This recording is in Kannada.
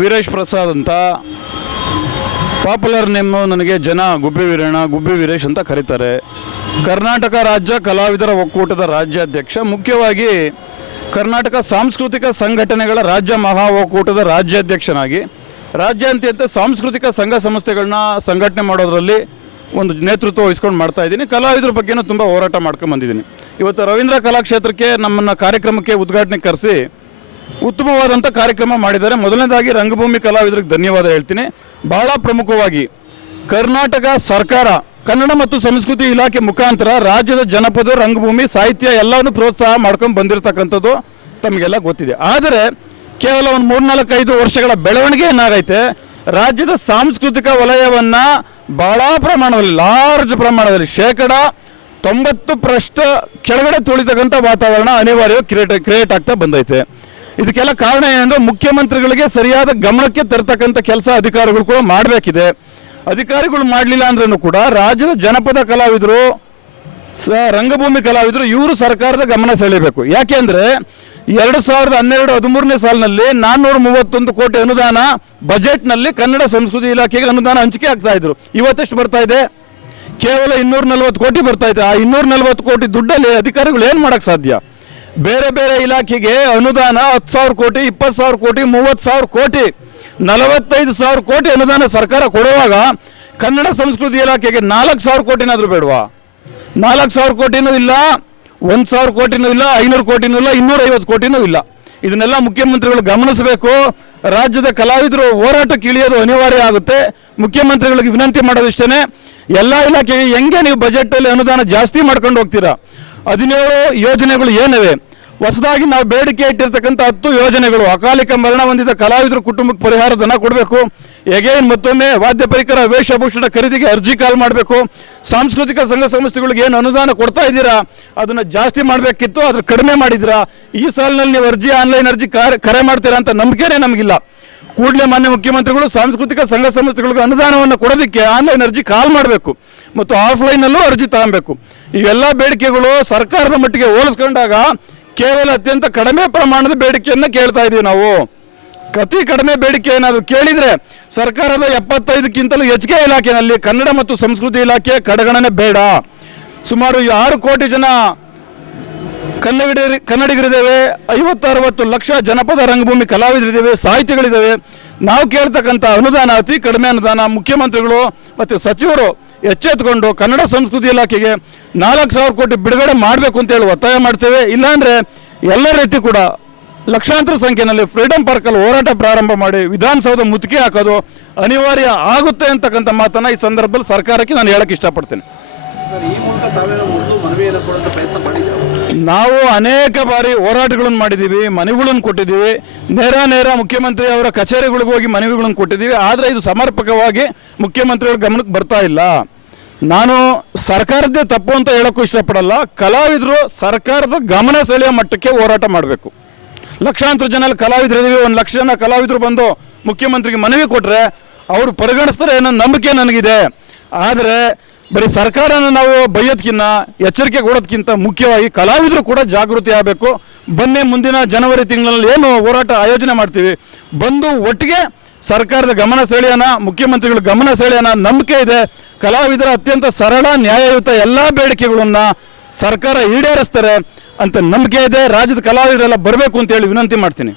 ವೀರೇಶ್ ಪ್ರಸಾದ್ ಅಂತ, ಪಾಪ್ಯುಲರ್ ನೇಮು ನನಗೆ ಜನ ಗುಬ್ಬಿ ವೀರಣ್ಣ, ಗುಬ್ಬಿ ವೀರೇಶ್ ಅಂತ ಕರೀತಾರೆ. ಕರ್ನಾಟಕ ರಾಜ್ಯ ಕಲಾವಿದರ ಒಕ್ಕೂಟದ ರಾಜ್ಯಾಧ್ಯಕ್ಷ, ಮುಖ್ಯವಾಗಿ ಕರ್ನಾಟಕ ಸಾಂಸ್ಕೃತಿಕ ಸಂಘಟನೆಗಳ ರಾಜ್ಯ ಮಹಾ ಒಕ್ಕೂಟದ ರಾಜ್ಯಾಧ್ಯಕ್ಷನಾಗಿ ರಾಜ್ಯಾದ್ಯಂತ ಸಾಂಸ್ಕೃತಿಕ ಸಂಘ ಸಂಸ್ಥೆಗಳನ್ನ ಸಂಘಟನೆ ಮಾಡೋದರಲ್ಲಿ ಒಂದು ನೇತೃತ್ವ ವಹಿಸ್ಕೊಂಡು ಮಾಡ್ತಾಯಿದ್ದೀನಿ. ಕಲಾವಿದರ ಬಗ್ಗೆನೂ ತುಂಬ ಹೋರಾಟ ಮಾಡ್ಕೊಂಡು ಬಂದಿದ್ದೀನಿ. ಇವತ್ತು ರವೀಂದ್ರ ಕಲಾಕ್ಷೇತ್ರಕ್ಕೆ ನಮ್ಮನ್ನು ಕಾರ್ಯಕ್ರಮಕ್ಕೆ ಉದ್ಘಾಟನೆ ಕರೆಸಿ ಉತ್ತಮವಾದಂಥ ಕಾರ್ಯಕ್ರಮ ಮಾಡಿದ್ದಾರೆ. ಮೊದಲನೇದಾಗಿ ರಂಗಭೂಮಿ ಕಲಾವಿದರಿಗೆ ಧನ್ಯವಾದ ಹೇಳ್ತೀನಿ. ಭಾಳ ಪ್ರಮುಖವಾಗಿ ಕರ್ನಾಟಕ ಸರ್ಕಾರ ಕನ್ನಡ ಮತ್ತು ಸಂಸ್ಕೃತಿ ಇಲಾಖೆ ಮುಖಾಂತರ ರಾಜ್ಯದ ಜನಪದ, ರಂಗಭೂಮಿ, ಸಾಹಿತ್ಯ ಎಲ್ಲವನ್ನು ಪ್ರೋತ್ಸಾಹ ಮಾಡ್ಕೊಂಡು ಬಂದಿರತಕ್ಕಂಥದ್ದು ತಮಗೆಲ್ಲ ಗೊತ್ತಿದೆ. ಆದರೆ ಕೇವಲ ಒಂದು 3-4-5 ವರ್ಷಗಳ ಬೆಳವಣಿಗೆ ಏನಾಗೈತೆ, ರಾಜ್ಯದ ಸಾಂಸ್ಕೃತಿಕ ವಲಯವನ್ನು ಭಾಳ ಪ್ರಮಾಣದಲ್ಲಿ, ಲಾರ್ಜ್ ಪ್ರಮಾಣದಲ್ಲಿ 90% ಕೆಳಗಡೆ ತುಳಿತಕ್ಕಂಥ ವಾತಾವರಣ ಅನಿವಾರ್ಯವಾಗಿ ಕ್ರಿಯೇಟ್ ಆಗ್ತಾ ಬಂದೈತೆ. ಇದಕ್ಕೆಲ್ಲ ಕಾರಣ ಏನಂದ್ರೆ ಮುಖ್ಯಮಂತ್ರಿಗಳಿಗೆ ಸರಿಯಾದ ಗಮನಕ್ಕೆ ತರ್ತಕ್ಕಂಥ ಕೆಲಸ ಅಧಿಕಾರಿಗಳು ಕೂಡ ಮಾಡಬೇಕಿದೆ. ಅಧಿಕಾರಿಗಳು ಮಾಡಲಿಲ್ಲ ಅಂದ್ರೂ ಕೂಡ ರಾಜ್ಯದ ಜನಪದ ಕಲಾವಿದರು, ರಂಗಭೂಮಿ ಕಲಾವಿದರು ಇವರು ಸರ್ಕಾರದ ಗಮನ ಸೆಳೆಯಬೇಕು. ಯಾಕೆಂದರೆ 2012-13ನೇ ಸಾಲಿನಲ್ಲಿ 431 ಕೋಟಿ ಅನುದಾನ ಬಜೆಟ್ನಲ್ಲಿ ಕನ್ನಡ ಸಂಸ್ಕೃತಿ ಇಲಾಖೆಗೆ ಅನುದಾನ ಹಂಚಿಕೆ ಆಗ್ತಾ ಇದ್ರು. ಇವತ್ತೆಷ್ಟು ಬರ್ತಾ ಇದೆ? ಕೇವಲ 240 ಕೋಟಿ ಬರ್ತಾ ಇದೆ. ಆ 240 ಕೋಟಿ ದುಡ್ಡಲ್ಲಿ ಅಧಿಕಾರಿಗಳು ಏನು ಮಾಡೋಕ್ಕೆ ಸಾಧ್ಯ? ಬೇರೆ ಬೇರೆ ಇಲಾಖೆಗೆ ಅನುದಾನ 10,000 ಕೋಟಿ, 20,000 ಕೋಟಿ, 30,000 ಕೋಟಿ, 45,000 ಕೋಟಿ ಅನುದಾನ ಸರ್ಕಾರ ಕೊಡುವಾಗ ಕನ್ನಡ ಸಂಸ್ಕೃತಿ ಇಲಾಖೆಗೆ 4,000 ಕೋಟಿನಾದರೂ ಬೇಡವಾ? 4,000 ಕೋಟಿನೂ ಇಲ್ಲ, 1,000 ಕೋಟಿನೂ ಇಲ್ಲ, 500 ಕೋಟಿನೂ ಇಲ್ಲ, 250 ಕೋಟಿನೂ ಇಲ್ಲ. ಇದನ್ನೆಲ್ಲ ಮುಖ್ಯಮಂತ್ರಿಗಳು ಗಮನಿಸಬೇಕು. ರಾಜ್ಯದ ಕಲಾವಿದರು ಹೋರಾಟಕ್ಕೆ ಇಳಿಯೋದು ಅನಿವಾರ್ಯ ಆಗುತ್ತೆ. ಮುಖ್ಯಮಂತ್ರಿಗಳಿಗೆ ವಿನಂತಿ ಮಾಡೋದಿಷ್ಟೇ, ಎಲ್ಲ ಇಲಾಖೆಗೆ ಹೆಂಗೆ ನೀವು ಬಜೆಟಲ್ಲಿ ಅನುದಾನ ಜಾಸ್ತಿ ಮಾಡ್ಕೊಂಡು ಹೋಗ್ತೀರಾ? 17 ಯೋಜನೆಗಳು ಏನಿವೆ, ಹೊಸದಾಗಿ ನಾವು ಬೇಡಿಕೆ ಇಟ್ಟಿರ್ತಕ್ಕಂಥ 10 ಯೋಜನೆಗಳು, ಅಕಾಲಿಕ ಮರಣ ಹೊಂದಿದ ಕಲಾವಿದರ ಕುಟುಂಬಕ್ಕೆ ಪರಿಹಾರ ಧನ ಕೊಡಬೇಕು. ಎಗೇನ್ ಮತ್ತೊಮ್ಮೆ ವಾದ್ಯ ಪರಿಕರ, ವೇಷಭೂಷಣ ಖರೀದಿಗೆ ಅರ್ಜಿ ಕಾಲ್ ಮಾಡಬೇಕು. ಸಾಂಸ್ಕೃತಿಕ ಸಂಘ ಸಂಸ್ಥೆಗಳಿಗೆ ಏನು ಅನುದಾನ ಕೊಡ್ತಾ ಇದ್ದೀರಾ ಅದನ್ನು ಜಾಸ್ತಿ ಮಾಡಬೇಕಿತ್ತು, ಅದ್ರ ಕಡಿಮೆ ಮಾಡಿದ್ದೀರಾ. ಈ ಸಾಲಿನಲ್ಲಿ ನೀವು ಆನ್ಲೈನ್ ಅರ್ಜಿ ಕರೆ ಮಾಡ್ತೀರಾ ಅಂತ ನಂಬಿಕೆನೇ ನಮಗಿಲ್ಲ. ಕೂಡಲೇ ಮಾನ್ಯ ಮುಖ್ಯಮಂತ್ರಿಗಳು ಸಾಂಸ್ಕೃತಿಕ ಸಂಘ ಸಂಸ್ಥೆಗಳಿಗೆ ಅನುದಾನವನ್ನು ಕೊಡೋದಕ್ಕೆ ಆನ್ಲೈನ್ ಅರ್ಜಿ ಕಾಲ್ ಮಾಡಬೇಕು ಮತ್ತು ಆಫ್ಲೈನಲ್ಲೂ ಅರ್ಜಿ ತಗೊಬೇಕು. ಇವೆಲ್ಲ ಬೇಡಿಕೆಗಳು ಸರ್ಕಾರದ ಮಟ್ಟಿಗೆ ಹೋಲಿಸ್ಕೊಂಡಾಗ ಕೇವಲ ಅತ್ಯಂತ ಕಡಿಮೆ ಪ್ರಮಾಣದ ಬೇಡಿಕೆಯನ್ನು ಕೇಳ್ತಾ ಇದ್ದೀವಿ ನಾವು. ಅತಿ ಕಡಿಮೆ ಬೇಡಿಕೆ ಏನಾದರೂ ಕೇಳಿದರೆ ಸರ್ಕಾರದ 75ಕ್ಕಿಂತಲೂ ಹೆಚ್ಚಿಗೆ ಇಲಾಖೆಯಲ್ಲಿ ಕನ್ನಡ ಮತ್ತು ಸಂಸ್ಕೃತಿ ಇಲಾಖೆ ಕಡೆಗಣನೆ ಬೇಡ. ಸುಮಾರು 6 ಕೋಟಿ ಜನ ಕನ್ನಡಿಗರಿದ್ದೇವೆ, 50-60 ಲಕ್ಷ ಜನಪದ ರಂಗಭೂಮಿ ಕಲಾವಿದರಿದ್ದೇವೆ, ಸಾಹಿತಿಗಳಿದ್ದೇವೆ. ನಾವು ಕೇಳ್ತಕ್ಕಂಥ ಅನುದಾನ ಅತಿ ಕಡಿಮೆ ಅನುದಾನ. ಮುಖ್ಯಮಂತ್ರಿಗಳು ಮತ್ತು ಸಚಿವರು ಎಚ್ಚೆತ್ತುಕೊಂಡು ಕನ್ನಡ ಸಂಸ್ಕೃತಿ ಇಲಾಖೆಗೆ 4,000 ಕೋಟಿ ಬಿಡುಗಡೆ ಮಾಡಬೇಕು ಅಂತೇಳಿ ಒತ್ತಾಯ ಮಾಡ್ತೇವೆ. ಇಲ್ಲಾಂದರೆ ಎಲ್ಲ ರೀತಿ ಕೂಡ ಲಕ್ಷಾಂತರ ಸಂಖ್ಯೆಯಲ್ಲಿ ಫ್ರೀಡಂ ಪಾರ್ಕಲ್ಲಿ ಹೋರಾಟ ಪ್ರಾರಂಭ ಮಾಡಿ ವಿಧಾನಸೌಧ ಮುತ್ತಿಗೆ ಹಾಕೋದು ಅನಿವಾರ್ಯ ಆಗುತ್ತೆ ಅಂತಕ್ಕಂಥ ಮಾತನ್ನು ಈ ಸಂದರ್ಭದಲ್ಲಿ ಸರ್ಕಾರಕ್ಕೆ ನಾನು ಹೇಳಕ್ಕೆ ಇಷ್ಟಪಡ್ತೇನೆ. ನಾವು ಅನೇಕ ಬಾರಿ ಹೋರಾಟಗಳನ್ನು ಮಾಡಿದ್ದೀವಿ, ಮನವಿಗಳನ್ನು ಕೊಟ್ಟಿದ್ದೀವಿ, ನೇರ ಮುಖ್ಯಮಂತ್ರಿ ಅವರ ಕಚೇರಿಗಳಿಗೆ ಹೋಗಿ ಮನವಿಗಳನ್ನು ಕೊಟ್ಟಿದ್ದೀವಿ. ಆದರೆ ಇದು ಸಮರ್ಪಕವಾಗಿ ಮುಖ್ಯಮಂತ್ರಿಗಳ ಗಮನಕ್ಕೆ ಬರ್ತಾ ಇಲ್ಲ. ನಾನು ಸರ್ಕಾರದ್ದೇ ತಪ್ಪು ಅಂತ ಹೇಳೋಕ್ಕೂ ಇಷ್ಟಪಡಲ್ಲ. ಕಲಾವಿದರು ಸರ್ಕಾರದ ಗಮನ ಸೆಳೆಯೋ ಮಟ್ಟಕ್ಕೆ ಹೋರಾಟ ಮಾಡಬೇಕು. ಲಕ್ಷಾಂತರ ಜನ ಕಲಾವಿದರಿದ್ದೀವಿ, 1 ಲಕ್ಷ ಜನ ಕಲಾವಿದರು ಬಂದು ಮುಖ್ಯಮಂತ್ರಿಗೆ ಮನವಿ ಕೊಟ್ಟರೆ ಅವರು ಪರಿಗಣಿಸ್ತಾರೆ ಅನ್ನೋ ನಂಬಿಕೆ ನನಗಿದೆ. ಆದರೆ ಬರೀ ಸರ್ಕಾರನ ನಾವು ಬೈಯೋದಕ್ಕಿಂತ, ಎಚ್ಚರಿಕೆ ಕೊಡೋದಕ್ಕಿಂತ ಮುಖ್ಯವಾಗಿ ಕಲಾವಿದರು ಕೂಡ ಜಾಗೃತಿ ಆಗಬೇಕು. ಬನ್ನಿ, ಮುಂದಿನ ಜನವರಿ ತಿಂಗಳಲ್ಲಿ ಏನು ಹೋರಾಟ ಆಯೋಜನೆ ಮಾಡ್ತೀವಿ, ಬಂದು ಒಟ್ಟಿಗೆ ಸರ್ಕಾರದ ಗಮನ ಸೆಳೆಯೋಣ, ಮುಖ್ಯಮಂತ್ರಿಗಳ ಗಮನ ಸೆಳೆಯೋಣ. ನಂಬಿಕೆ ಇದೆ ಕಲಾವಿದರ ಅತ್ಯಂತ ಸರಳ, ನ್ಯಾಯಯುತ ಎಲ್ಲ ಬೇಡಿಕೆಗಳನ್ನು ಸರ್ಕಾರ ಈಡೇರಿಸ್ತಾರೆ ಅಂತ ನಂಬಿಕೆ ಇದೆ. ರಾಜ್ಯದ ಕಲಾವಿದರೆಲ್ಲ ಬರಬೇಕು ಅಂತೇಳಿ ವಿನಂತಿ ಮಾಡ್ತೀನಿ.